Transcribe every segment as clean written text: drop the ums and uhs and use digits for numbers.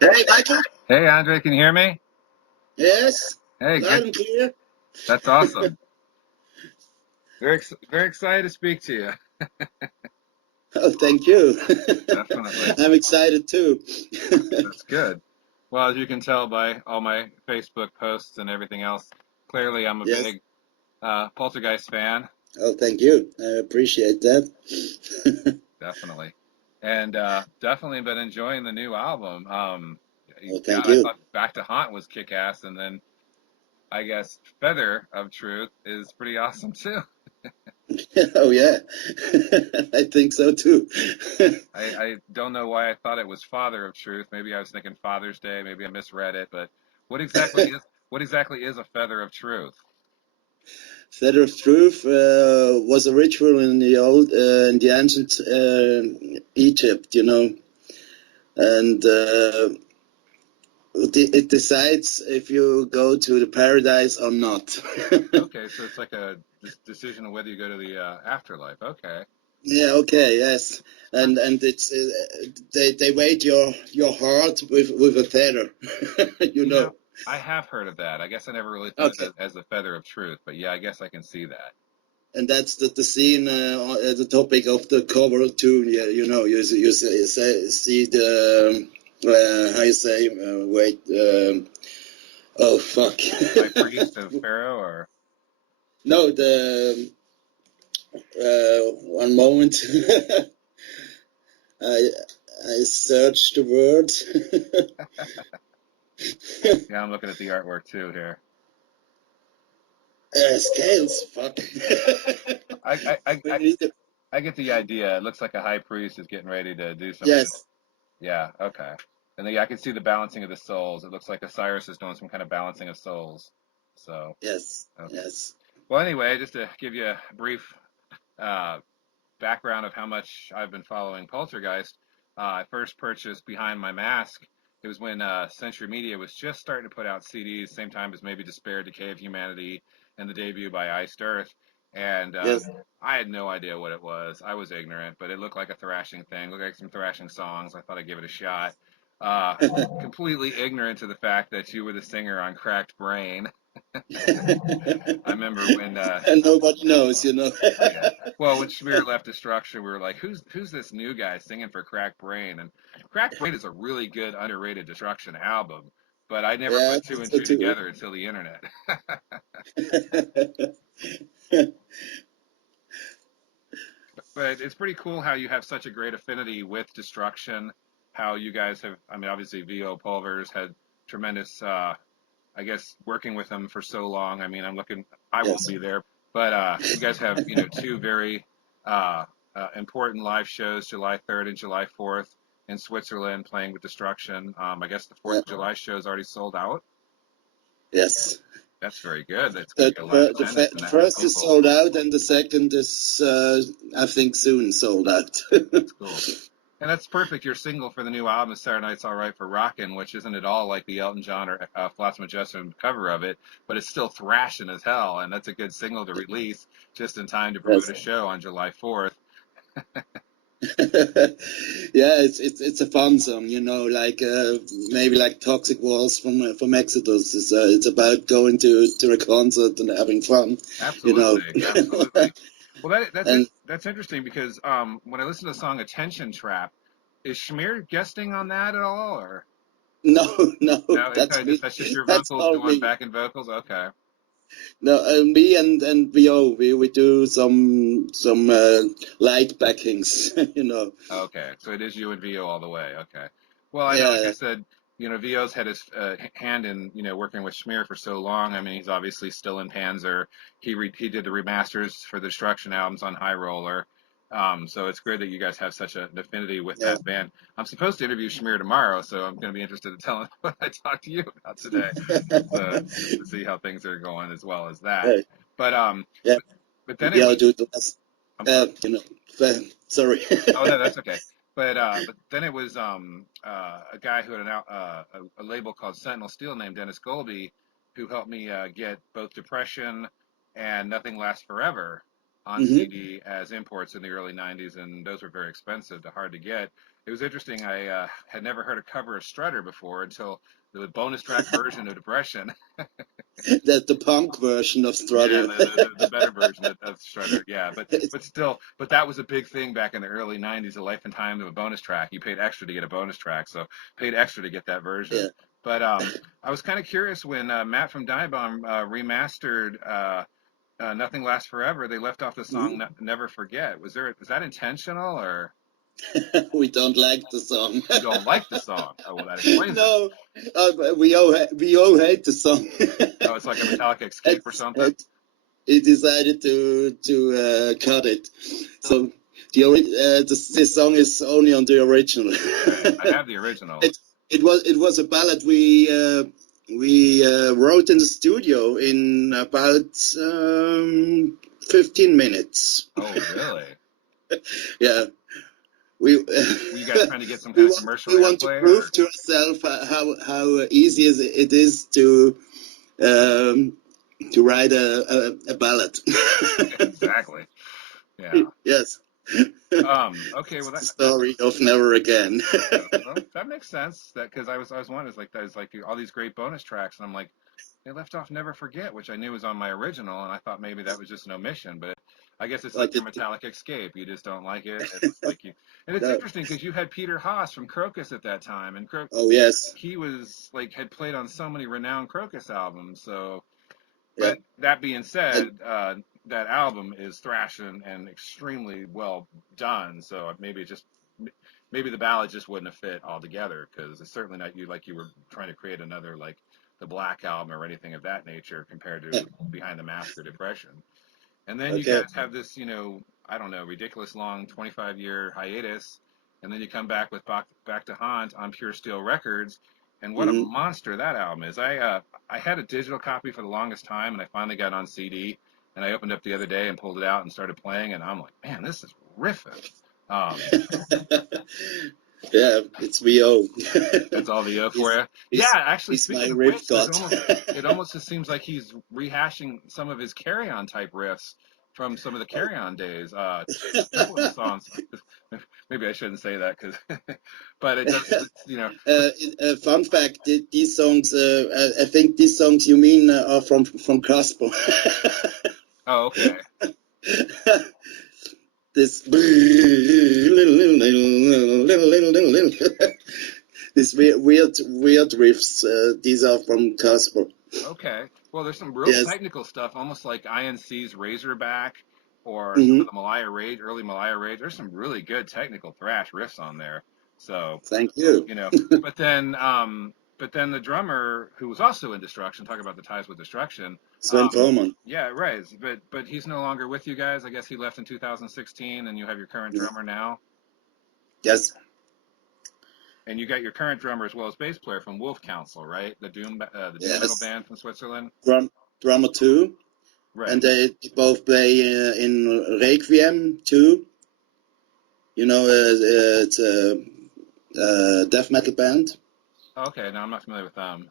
Hey, Michael. Hey, Andre, can you hear me? Yes, Hey, loud good. and clear. That's awesome. Very excited to speak to you. Oh, thank you. Definitely. I'm excited too. That's good. Well, as you can tell by all my Facebook posts and everything else, clearly I'm a Yes. big Poltergeist fan. Oh, thank you. I appreciate that. Definitely. And definitely been enjoying the new album. Oh, God, thank I you. thought Back to Haunt was kick-ass, and then I guess Feather of Truth is pretty awesome too. Oh, yeah. I think so too. I don't know why I thought it was Father of Truth. Maybe I was thinking Father's Day. Maybe I misread it. But what exactly is what exactly is a feather of truth? Feather of Truth was a ritual in the ancient Egypt, and it decides if you go to the paradise or not. Okay, so it's like a decision of whether you go to the afterlife. Okay, Yeah, okay, yes, huh. and it's they weight your heart with a feather, you You know, know. I have heard of that. I guess I never really thought of Okay, it as a feather of truth. But yeah, I guess I can see that. and that's the scene, the topic of the cover too. Yeah, see the how you say wait oh fuck High priest of Pharaoh, or no the one moment I I searched the word. yeah, I'm looking at the artwork too here. Scales, fuck. I I, I, We I need to, I get the idea. It looks like a high priest is getting ready to do some kind of. yes, Yeah, okay. And then yeah, I can see the balancing of the souls. It looks like Osiris is doing some kind of balancing of souls. So, yes, okay. yes. Well, anyway, just to give you a brief uh, background of how much I've been following Poltergeist, I first purchased Behind My Mask. It was when Century Media was just starting to put out CDs, same time as maybe Despair, Decay of Humanity, and the debut by Iced Earth. And Yes. I had no idea what it was. I was ignorant, but it looked like a thrashing thing, looked like some thrashing songs. I thought I'd give it a shot. Uh, Completely ignorant to the fact that you were the singer on Cracked Brain. I remember when And nobody knows, oh yeah. Well, when Schmier left Destruction, we were like, "Who's this new guy singing for Crack Brain?" And Crack Brain is a really good underrated Destruction album, but I never Yeah, I put two think and so two too. together until the internet. But it's pretty cool how you have such a great affinity with Destruction. How you guys have, I mean, obviously VO Pulvers had tremendous, I guess, working with them for so long. I mean, I won't Yes. be there, but you guys have, two very important live shows, July 3rd and July 4th in Switzerland, playing with Destruction. I guess the 4th Yeah. of July show is already sold out. Yes. That's very good. That's going The, to be a lot of the, the, attendance and the that many first is people. sold out, and the second is, I think, soon sold out. That's cool. And that's perfect. Your single for the new album is Saturday Night's All Right for Rockin', which isn't at all like the Elton John or Flats Majestic cover of it, but it's still thrashing as hell. And that's a good single to release just in time to promote Yes. a show on July 4th. Yeah, it's a fun song, like maybe like Toxic Walls from Exodus. It's about going to a concert and having fun, you know. Absolutely. Absolutely. Well, And that's interesting because when I listen to the song Attention Trap, is Schmier guesting on that at all? Or no, no, no, it's that's kind of just, me. that's just your That's vocals all going me. back in vocals? Okay. No, me and VO, we do some light backings, Okay, so it is you and Vio all the way. Okay. Well, I know, like I Yeah, said, Vio's had his hand in, working with Schmier for so long. I mean, he's obviously still in Panzer. He did the remasters for the Destruction albums on High Roller. So it's great that you guys have such an affinity with yeah. that band. I'm supposed to interview Schmier tomorrow, so I'm going to be interested in telling what I talked to you about today, just to see how things are going as well as that. Right. But Yeah, but, but then maybe it I'll was. do the rest. I'm sorry. Sorry. Oh no, that's okay. But then it was a guy who had a label called Sentinel Steel named Dennis Golby, who helped me get both Depression and Nothing Lasts Forever on Hmm. CD as imports in the early 90s, and those were very expensive, hard to get. It was interesting. I had never heard a cover of Strutter before until the bonus track version of Depression. That's the punk version of Yeah, Strutter. the better version of Strutter. Yeah, It's- but still, but that was a big thing back in the early '90s. A life and time of a bonus track. You paid extra to get a bonus track, so paid extra to get that version. yeah. But I was kind of curious when Matt from Diabomb remastered "Nothing Lasts Forever." They left off the song Mhm. "Never Forget." Was that intentional, or We don't like the song. you don't like the song? Oh, well, that explains it. No, we all hate the song. Oh, it's like a Metallica and, escape or something. and he decided to cut it. So this song is only on the original. Okay, I have the original. It was a ballad we wrote in the studio in about 15 minutes. Oh, really? Yeah, we Were you guys trying to get some kind we of want commercial we want to airplay, or? prove to ourselves how easy it is um, to write a ballad. Exactly. Yeah. Yes, Okay. Well, it's the story of Never Again. well, that makes sense. That because I was wondering, it's like that is like all these great bonus tracks, and I'm like, they left off "Never Forget," which I knew was on my original, and I thought maybe that was just an omission, but I guess it's like Like your it, Metallic Escape. You just don't like it. It's like you, and it's no. interesting because you had Peter Haas from Crocus at that time, and Oh yes, he was like had played on so many renowned Crocus albums, so. yeah, But that being and said, that album is thrash and extremely well done. So maybe the ballad just wouldn't have fit altogether because it's certainly not you were trying to create another like the Black Album or anything of that nature compared yeah, to Behind the Mask or Depression. And then you okay. guys have this, I don't know, ridiculous long 25-year hiatus, and then you come back with back to Haunt on Pure Steel Records, and what a Hmm. monster that album is. I had a digital copy for the longest time, and I finally got on CD, and I opened up the other day and pulled it out and started playing, and I'm like, man, this is riffing. Um, Yeah, it's VO. that's all the O for he's, you. Yeah, he's, actually, he's my speaking of riff which, god. it almost just seems like he's rehashing some of his Carry On type riffs from some of the Carry On days. A couple of the songs. Maybe I shouldn't say that because, but it does. Fun fact: these songs, I think these songs you mean are from Casper. Oh, okay. This these weird riffs. These are from Casper. Okay. Well, there's some real Yes. technical stuff, almost like INC's Razorback or some Hmm. of the early Malaya Rage. There's some really good technical thrash riffs on there. So, Thank you, you know, but then, but then the drummer who was also in Destruction, talk about the ties with Destruction. Sven Foreman. Yeah, right. But he's no longer with you guys. I guess he left in 2016, and you have your current Yeah. drummer now. Yes, And you got your current drummer as well as bass player from Wolf Council, right? The doom metal yes. band from Switzerland. Drummer too, and Right. they both play in Requiem too. It's a death metal band. Okay, now I'm not familiar with them.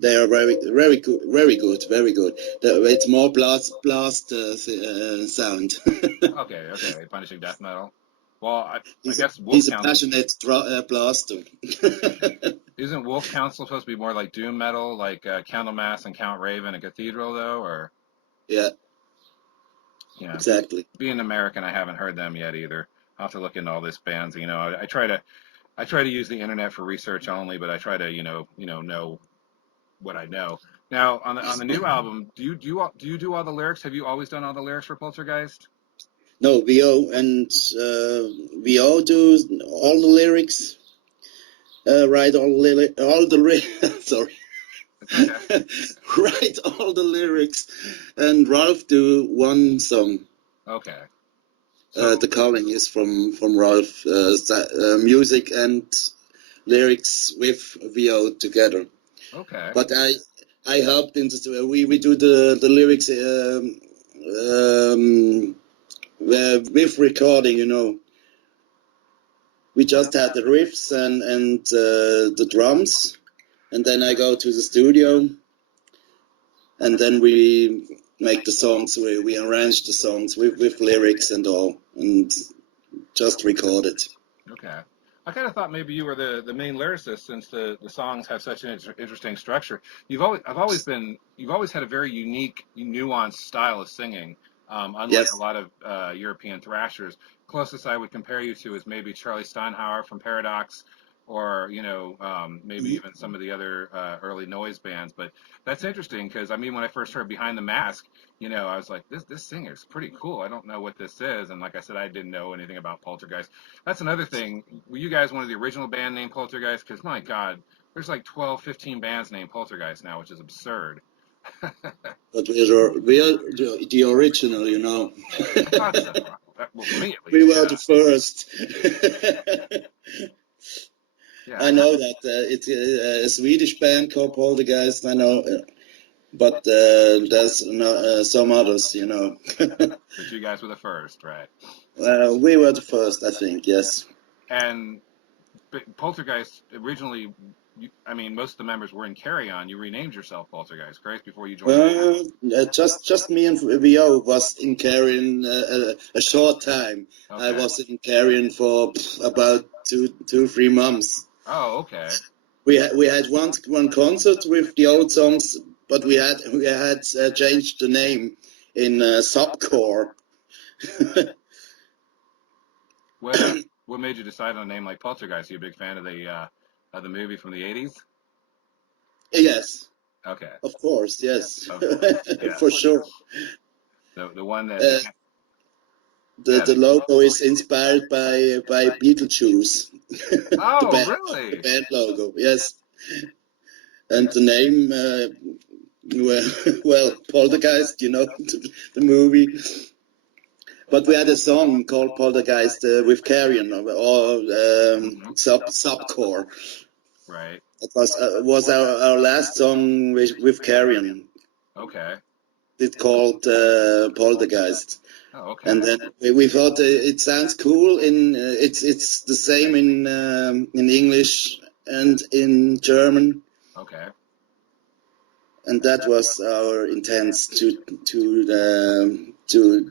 They are very good, very good, very good. It's more blast sound. Okay, punishing death metal. Well, I he's guess Wolf he's a Council passionate blaster. isn't Wolf Council supposed to be more like doom metal, like Candlemass and Count Raven and Cathedral, though, or Yeah, yeah. exactly. Being American, I haven't heard them yet either. I'll have to look into all these bands. I try to use the internet for research only, but I try to know what I know. Now on the new album, do you do all the lyrics? Have you always done all the lyrics for Poltergeist? No, VO and VO do all the lyrics. Write all the sorry. Okay. Write all the lyrics, and Ralph do one song. Okay. So The calling is from Ralph. Music and lyrics with VO together. okay. But I helped in this. We do the lyrics with recording. We just had the riffs and the drums, and then I go to the studio, and then we make the songs. We arrange the songs with lyrics and all, and just record it. Okay. I kind of thought maybe you were the main lyricist since the songs have such an interesting structure. You've always had a very unique, nuanced style of singing, unlike Yes. a lot of European thrashers. Closest I would compare you to is maybe Charlie Steinhauer from Paradox, or maybe even some of the other early noise bands. But that's interesting because I mean, when I first heard Behind the Mask, I was like, this singer's pretty cool. I don't know what this is, and like I said, I didn't know anything about Poltergeist. That's another thing. Were you guys one of the original band named Poltergeist? Because my God, there's like 12, 15 bands named Poltergeist now, which is absurd. But we are the original, I thought so. Well, for me at We least, were the first. yeah. I know that it's a Swedish band called Poltergeist. I know, but there's some others, But you guys were the first, right? We were the first, I think. Yes. And Poltergeist originally, I mean, most of the members were in Carry On. You renamed yourself Poltergeist, correct? Before you joined. Just me and VO was in Carrion a short time. Okay. I was in Carrion for about 3 months. Oh, okay. We had one concert with the old songs, but we had changed the name in Subcore. What made you decide on a name like Poltergeist? Are you a big fan of the movie from the 80s? Yes. Okay. Of course, yes. Of course, yeah. For sure. The one that the logo is inspired by Beetlejuice. Oh, the really? band logo, yes. And the name, well, Poltergeist, the movie. But we had a song called Poltergeist with Carrion or Subcore. Right. It was our last song with Carrion. Okay. It's called Poltergeist. Oh, okay. And then we thought it sounds cool. It's the same in English and in German. Okay. And that was our intent to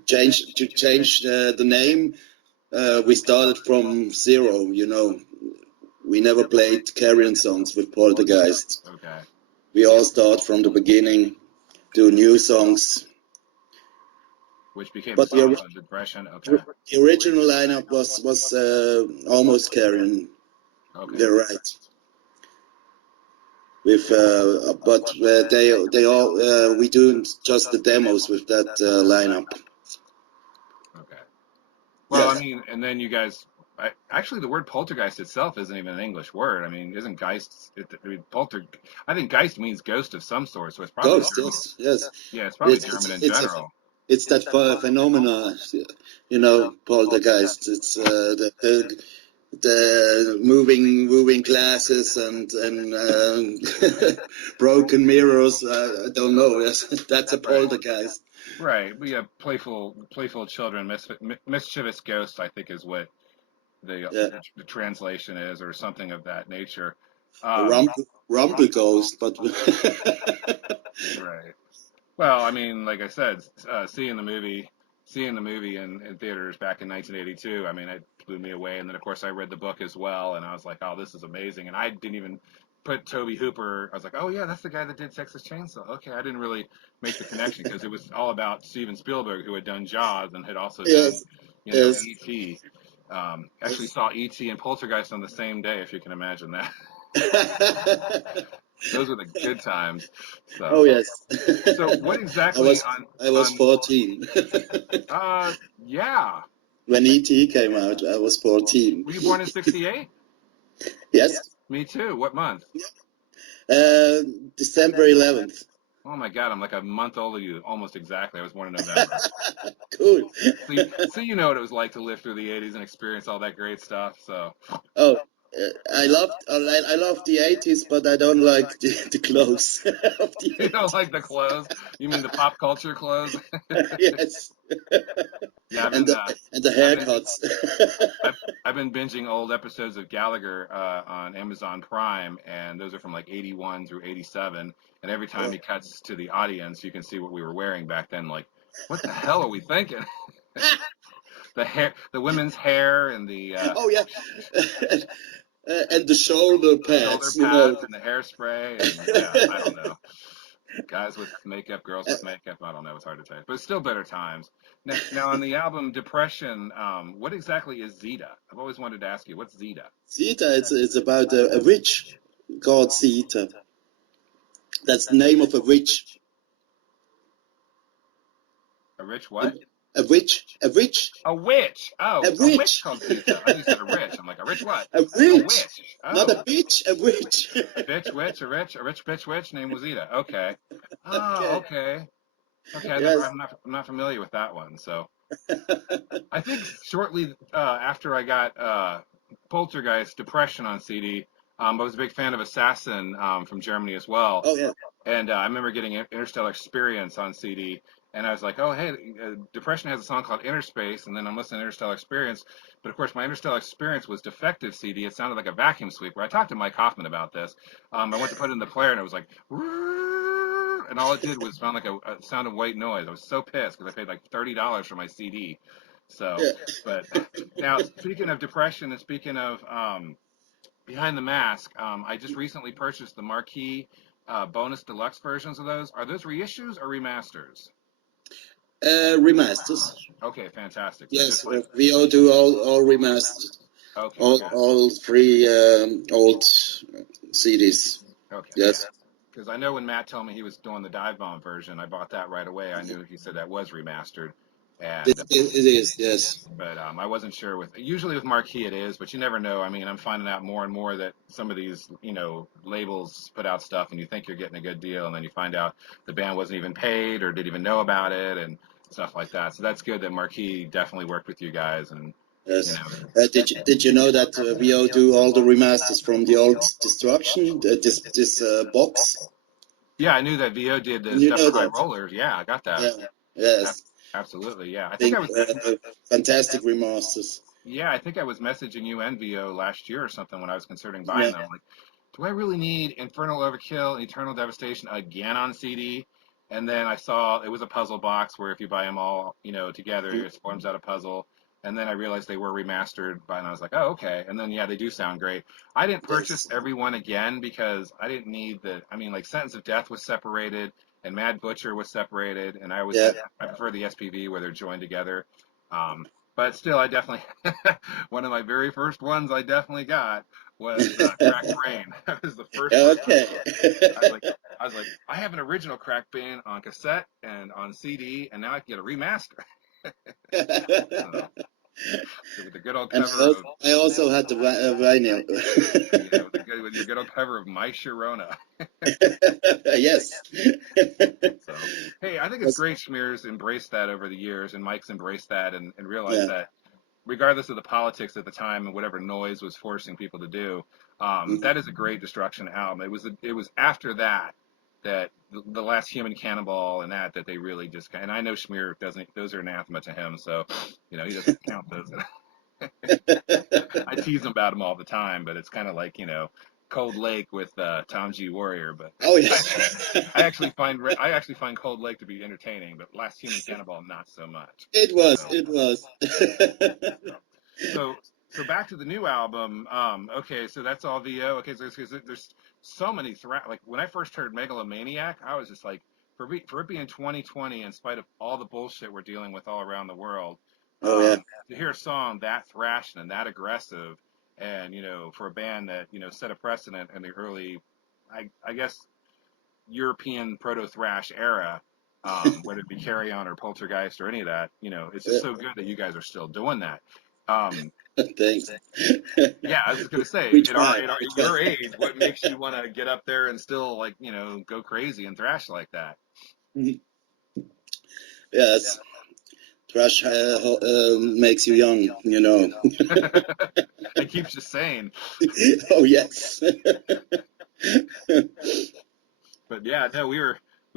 change the name. We started from zero. We never played Carrion songs with Poltergeist. Okay. We all start from the beginning, do new songs. Which became But the song of Depression. Okay. The original lineup was almost Carrion. Okay. You're right. With but they all we do just the demos with that lineup. Okay. Well, Yes. I mean, and then you guys. Actually, the word poltergeist itself isn't even an English word. I mean, isn't geist? I think geist means ghost of some sort, so it's probably Ghost, German. yes. Yeah, it's probably German in general. It's that phenomena, poltergeist. It's the moving glasses and broken mirrors. I don't know. That's a poltergeist. Right. We have playful children, mischievous ghosts, I think is what the translation is, or something of that nature. Rumble ghost, but right. Well, I mean, like I said, seeing the movie in theaters back in 1982, I mean, it blew me away. And then, of course, I read the book as well, and I was like, oh, this is amazing. And I didn't even put Toby Hooper. I was like, oh yeah, that's the guy that did Texas Chainsaw. Okay, I didn't really make the connection because it was all about Steven Spielberg, who had done Jaws and had also done, E.T. Actually saw E.T. and Poltergeist on the same day, if you can imagine that. Those were the good times. So. Oh yes. So what exactly I was 14. Yeah. When E.T. came out, I was 14. Were you born in 68? Yes. Me too. What month? December 11th. Oh my God, I'm like a month older than you, almost exactly. I was born in November. Cool. So you know what it was like to live through the 80s and experience all that great stuff. So. Oh, I love the 80s, but I don't like the clothes of the 80s. You don't like the clothes? You mean the pop culture clothes? Yes. Yeah, and the I've been haircuts. I've, I've been binging old episodes of Gallagher on Amazon Prime, and those are from like 81 through 87. And every time he cuts to the audience, you can see what we were wearing back then. Like, what the hell are we thinking? The hair, the women's hair, and the Oh yeah, and the shoulder shoulder pads, you know. pads, and the hairspray, and yeah, I don't know. Guys with makeup, girls with makeup. I don't know. It's hard to say, but it's still better times. Now on the album Depression, what exactly is Zeta? I've always wanted to ask you, what's Zeta? Zeta, it's about a witch called Zeta. That's the name of a witch. A rich what? A witch, a witch, A witch. a Oh, a witch witch, called Zeta. I think you said a rich. I'm like, a rich what? a A witch, witch. not Oh, a bitch, a witch. a bitch witch, a rich bitch witch named was Zeta. Okay. Oh, Okay. okay. Okay, Yes. I'm not familiar with that one. So I think shortly after I got Poltergeist Depression on CD, I was a big fan of Assassin from Germany as well. Oh yeah. And I remember getting Interstellar Experience on CD, and I was like, oh, hey, Depression has a song called Inner Space, and then I'm listening to Interstellar Experience. But of course, my Interstellar Experience was defective CD. It sounded like a vacuum sweeper. I talked to Mike Hoffman about this. I went to put it in the player, and it was like, and all it did was sound like a sound of white noise. I was so pissed because I paid like $30 for my CD. So, Yeah. but now speaking of Depression and speaking of Behind the Mask, I just recently purchased the Marquee bonus deluxe versions of those. Are those reissues or remasters? Remasters. Okay, fantastic. So Yes, just like, we all do all remasters. okay, good. All three old CDs. Okay, yeah. Yes. Because I know when Matt told me he was doing the Dive Bomb version, I bought that right away. I knew he said that was remastered. And It is. Yes. but I wasn't sure with usually with Marquee it is, but you never know. I mean, I'm finding out more and more that some of these labels put out stuff and you think you're getting a good deal, and then you find out the band wasn't even paid or didn't even know about it and stuff like that. So that's good that Marquee definitely worked with you guys, and you Yes. know. Did you know that we all do all the remasters from the old Destruction? This box. Yeah, I knew that VO did the And you stuff know for High that. Rollers. Yeah, I got that. Yeah. Yes. Absolutely. Yeah, I think I Think was. fantastic remasters. Yeah, I think I was messaging you and VO last year or something when I was considering buying Yeah. them. Like, do I really need Infernal Overkill and Eternal Devastation again on CD? And then I saw it was a puzzle box where if you buy them all, together, it forms out a puzzle. And then I realized they were remastered, and I was like, oh, okay. And then, yeah, they do sound great. I didn't purchase Yes. every one again because I didn't need like Sentence of Death was separated and Mad Butcher was separated. And Yeah. I prefer the SPV where they're joined together. Um, but still, I definitely, one of my very first ones I definitely got was Crack Brain. That was the first one. Okay. I was like, I have an original Crack Brain on cassette and on CD, and now I can get a remaster. So, with the good old And cover of, I also had the vinyl. with your good old cover of My Sharona. Yes. So, hey, I think it's great Schmears embraced that over the years, and Mike's embraced that and realized Yeah. that regardless of the politics at the time and whatever noise was forcing people to do, that is a great Destruction album. It was after that the last Human Cannonball and that they really just, and I know Schmear doesn't, those are anathema to him, so he doesn't count those. I tease him about them all the time, but it's kind of like Cold Lake with Tom G. Warrior. But Oh yes. I actually find Cold Lake to be entertaining, but Last Human Cannibal not so much. It was. So, It was. so back to the new album. Okay, so that's all VO. Okay, so there's so many like when I first heard Megalomaniac, I was just like, for it being 2020, in spite of all the bullshit we're dealing with all around the world, Oh yeah. to hear a song that thrashing and that aggressive, and for a band that set a precedent in the early, I guess, European proto thrash era, whether it be Carry On or Poltergeist or any of that, it's just so good that you guys are still doing that. Thanks. Yeah, I was gonna say, We at your age, what makes you want to get up there and still go crazy and thrash like that? Yes. Thrash makes you young. It keeps you sane. Oh yes. But yeah, no, we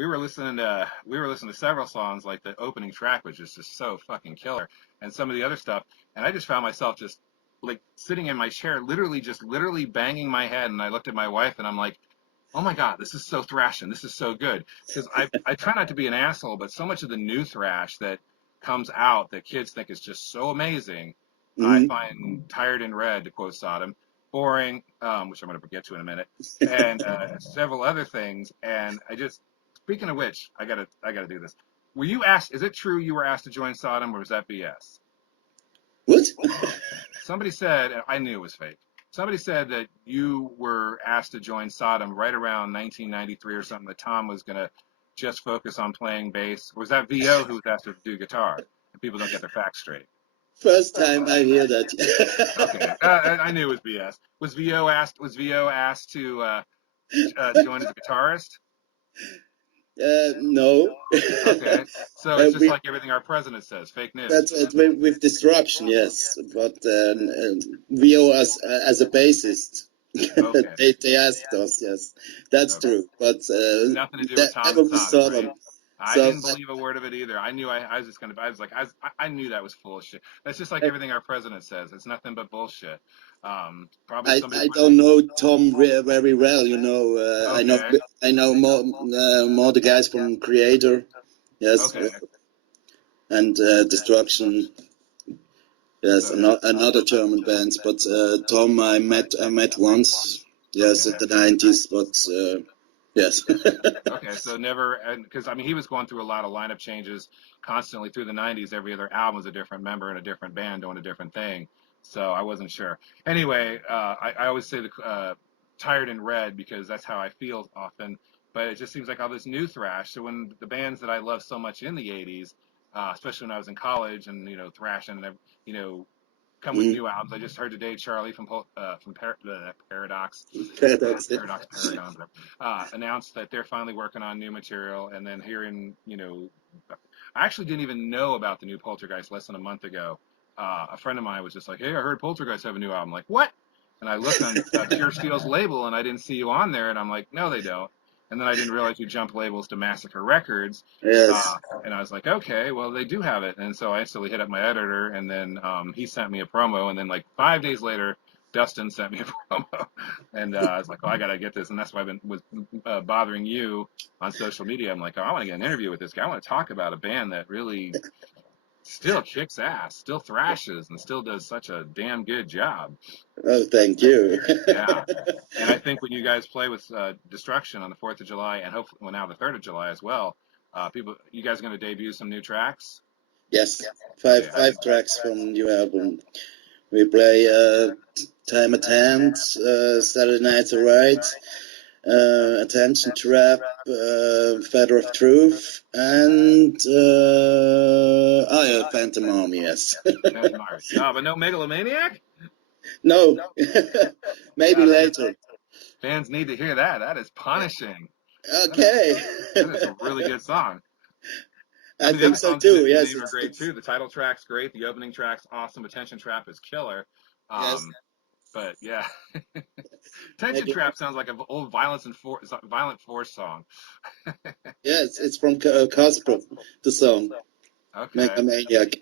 we were listening to several songs, like the opening track, which is just so fucking killer, and some of the other stuff, and I just found myself just like sitting in my chair, literally banging my head, and I looked at my wife, and I'm like, oh my God, this is so thrashing, this is so good, because I try not to be an asshole, but so much of the new thrash that comes out that kids think is just so amazing, I Mm-hmm. find Tired and Red, to quote Sodom, boring, which I'm going to get to in a minute, and several other things. And speaking of which, I gotta do this. Were you asked? Is it true you were asked to join Sodom, or was that BS? What? Somebody said, and I knew it was fake. Somebody said that you were asked to join Sodom right around 1993 or something. That Tom was gonna just focus on playing bass. Or was that VO who was asked to do guitar? And people don't get their facts straight. First time I hear Okay, that. I knew it was BS. Was VO asked? Was VO asked to join as a guitarist? No. Okay, so it's just We, like everything our president says, fake news. that's it, with disruption, yes. But VO as a bassist, Okay, they asked us, yes, that's okay. true. But Nothing to do with that Tom never and was Sodom, thought right? of. I So didn't believe a word of it either. I knew I was just gonna. I was like, I knew that was full of shit. That's just like everything our president says. It's nothing but bullshit. Probably somebody I put it. don't know Tom very well, you know. Okay, I know more the guys from Creator, yes, okay. and Destruction. Yes, So that. another German band, but Tom I met once. Yes, Okay. at the 90s, but yes. Okay, so never, because I mean, he was going through a lot of lineup changes constantly through the 90s. Every other album was a different member in a different band doing a different thing. So I wasn't sure. Anyway, I always say the Tired and Red because that's how I feel often. But it just seems like all this new thrash. So when the bands that I loved so much in the 80s, especially when I was in college and, thrash and, come with Mm, new albums. I just heard today Charlie from Paradox, Paradox. Yeah. Paradox Paragon, announced that they're finally working on new material. And then hearing, I actually didn't even know about the new Poltergeist less than a month ago. A friend of mine was just like, "Hey, I heard Poltergeist have a new album." I'm like, "What?" And I looked on Pure Steel's label, and I didn't see you on there. And I'm like, "No, they don't." And then I didn't realize you jumped labels to Massacre Records. Yes. And I was like, okay, well, they do have it. And so I instantly hit up my editor, and then he sent me a promo. And then, like, 5 days later, Dustin sent me a promo. And I was like, oh, I got to get this. And that's why was bothering you on social media. I'm like, oh, I want to get an interview with this guy. I want to talk about a band that really still kicks ass, still thrashes, and still does such a damn good job. Oh, thank you. Yeah. And I think when you guys play with Destruction on the 4th of July, and hopefully, well, now the 3rd of July as well, you guys are going to debut some new tracks? Yes, Okay. five tracks from new album. We play Time at Hand, Saturday Night's Alright, Attention Trap, Feather of Truth, and yeah, Phantom Army, yes. Phantom Heart. But no Megalomaniac? No, maybe God, later. fans need to hear that. That is punishing. Okay. That is a really good song. I I mean, the think other so songs in too. the Yes, lead are great too. The title track's great. The opening track's awesome. Attention Trap is killer. yes. But yeah, Attention Maybe. Trap sounds like an old Violent Force song. Yes, it's from Casper, the song Okay, Megamaniac.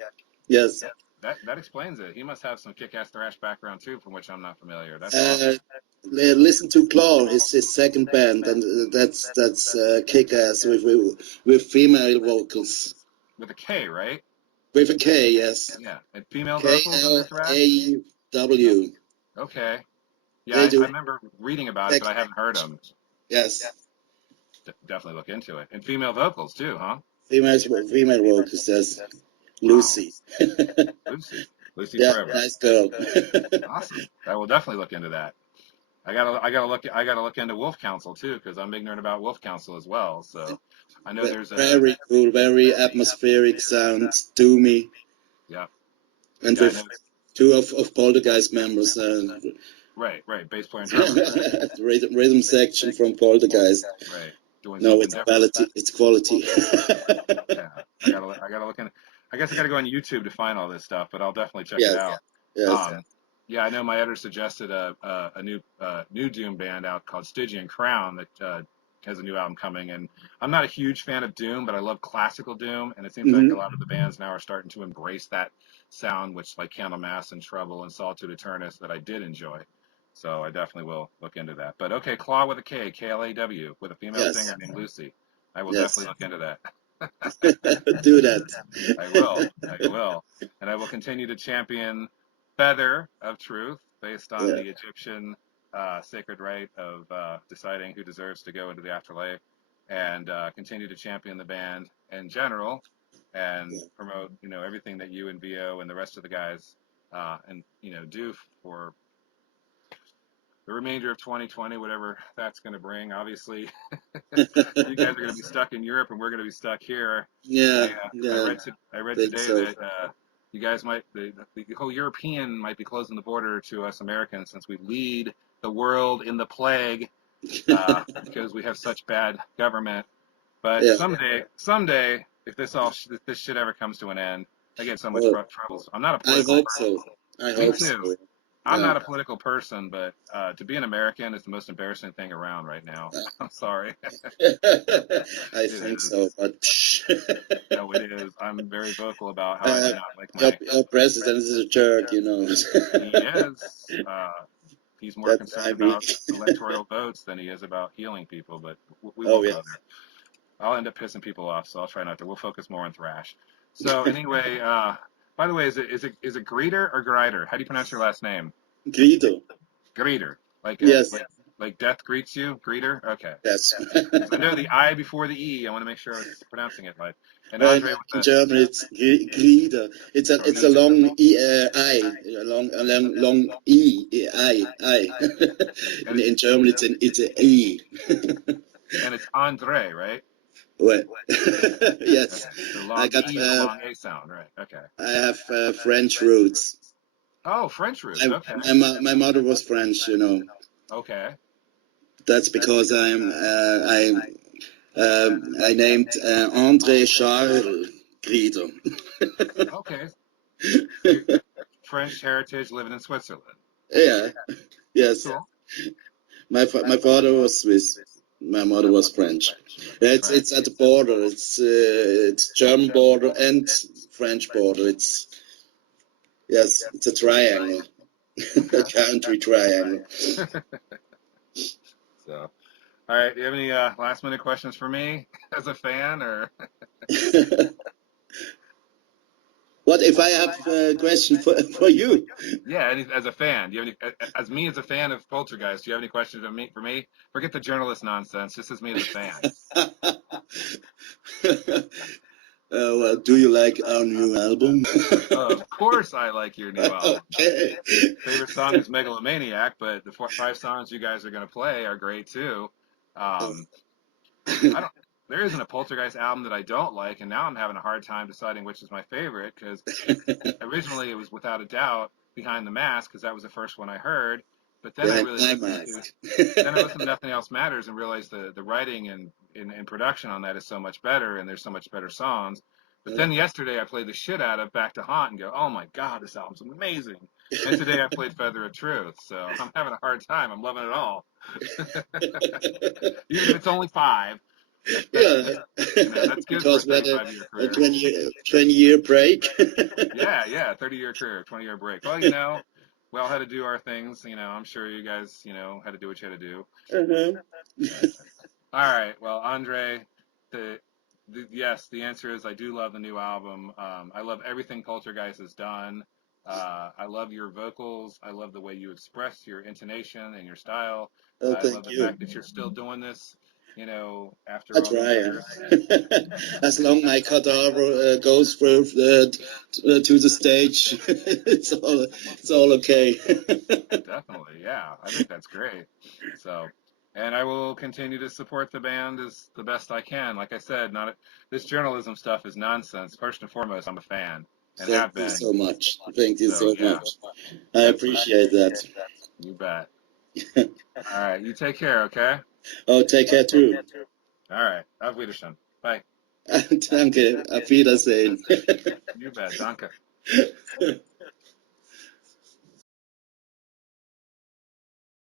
Yes. that explains it. He must have some kick-ass thrash background too, from which I'm not familiar. That's Uh, awesome. listen to Claw, his second band, and that's kick-ass with female vocals. With a K, right? With a K, yes. Yeah, and female vocals in their thrash. KLAW. Okay, yeah, They I do remember reading about it, but sex. I haven't heard them. Yes. Definitely look into it. And female vocals too, huh? Female vocals, yes. Wow, Lucy. Lucy, Lucy Yeah, Forever. nice girl. Awesome. I will definitely look into that. I gotta look into Wolf Council too, because I'm ignorant about Wolf Council as well. So I know there's a Very cool, very atmospheric sound, doomy, yeah, and yeah, I know. with two of Poltergeist members. Right, bass player and drummer, correct? Rhythm section from Poltergeist. Right, doing No, something it's different. quality. It's quality. Yeah, I gotta look in. I guess I gotta go on YouTube to find all this stuff, but I'll definitely check it Yes, out. yes. Yeah, I know my editor suggested a new Doom band out called Stygian Crown that has a new album coming, and I'm not a huge fan of Doom, but I love classical Doom, and it seems like a lot of the bands now are starting to embrace that sound, which like Candlemass and Trouble and Solitude Aeternus that I did enjoy. So I definitely will look into that. But okay, Claw with a K, K-L-A-W, with a female singer named Lucy. I will definitely look into that. Do that. I will. And I will continue to champion Feather of Truth based on the Egyptian sacred rite of deciding who deserves to go into the afterlife, and continue to champion the band in general and promote, everything that you and Vio and the rest of the guys and do for the remainder of 2020, whatever that's going to bring. Obviously, you guys are going to be stuck in Europe, and we're going to be stuck here. I read today that you guys might, the whole European might be closing the border to us Americans, since we lead the world in the plague because we have such bad government. But someday, if this shit ever comes to an end, I get so much troubles. I'm not a political person. I hope so. I'm not a political person, but to be an American is the most embarrassing thing around right now. I'm sorry. I think so, but no, it is. I'm very vocal about how I do not like your president is a jerk, He is. He's more concerned about electoral votes than he is about healing people, but we won't go there. I'll end up pissing people off, so I'll try not to. We'll focus more on thrash. So anyway, by the way, is it Grieder or Grider? How do you pronounce your last name? Grieder. Grieder. Yes. Like death greets you? Grieder? Okay. Yes. I know the I before the E. I want to make sure I was pronouncing it right. And well, Andre in German it's Grieder. It's a long I, long E, I. In German it's an E. And it's André, right? Well, yes. Okay. The long E is a long A sound, right? Okay. I have French roots. Oh, French roots. Okay. My mother was French, Okay. That's because I named André Charles Grieder. Okay. French heritage living in Switzerland. Yeah. Yes. Cool. My father was Swiss. My mother was French. It's at the border. It's German border and French border. It's a triangle. A country triangle. So, all right. Do you have any last minute questions for me as a fan, or? What if I have a question for you? Yeah, as a fan, do you have any? As me as a fan of Poltergeist, do you have any questions for me? Forget the journalist nonsense. Just as me as a fan. Well, do you like our new album? Of course, I like your new album. Okay. Favorite song is Megalomaniac, but the 5 songs you guys are going to play are great too. There isn't a Poltergeist album that I don't like, and now I'm having a hard time deciding which is my favorite, because originally it was without a doubt Behind the Mask, because that was the first one I heard. But then I really listened to Nothing Else Matters and realized the writing and production on that is so much better, and there's so much better songs. But then yesterday I played the shit out of Back to Haunt and go, oh my God, this album's amazing. And today I played Feather of Truth, so I'm having a hard time. I'm loving it all. Even if it's only 5. That's good because for a 35-year career. A 20-year break. yeah, 30-year career, 20-year break. Well, we all had to do our things. I'm sure you guys, had to do what you had to do. All right. Well, Andre, yes, the answer is I do love the new album. I love everything Poltergeist has done. I love your vocals. I love the way you express your intonation and your style. I love the fact that you're still doing this. After I all try. years. As long my cadaver goes through to the stage, it's all okay. Definitely, yeah. I think that's great. So, and I will continue to support the band as the best I can. Like I said, this journalism stuff is nonsense. First and foremost, I'm a fan. And Thank you so much. Thank you so much. I appreciate that. You bet. All right, you take care, okay? Oh, take care too. All right, auf Wiedersehen. Bye. Danke, auf Wiedersehen. You bet, danke.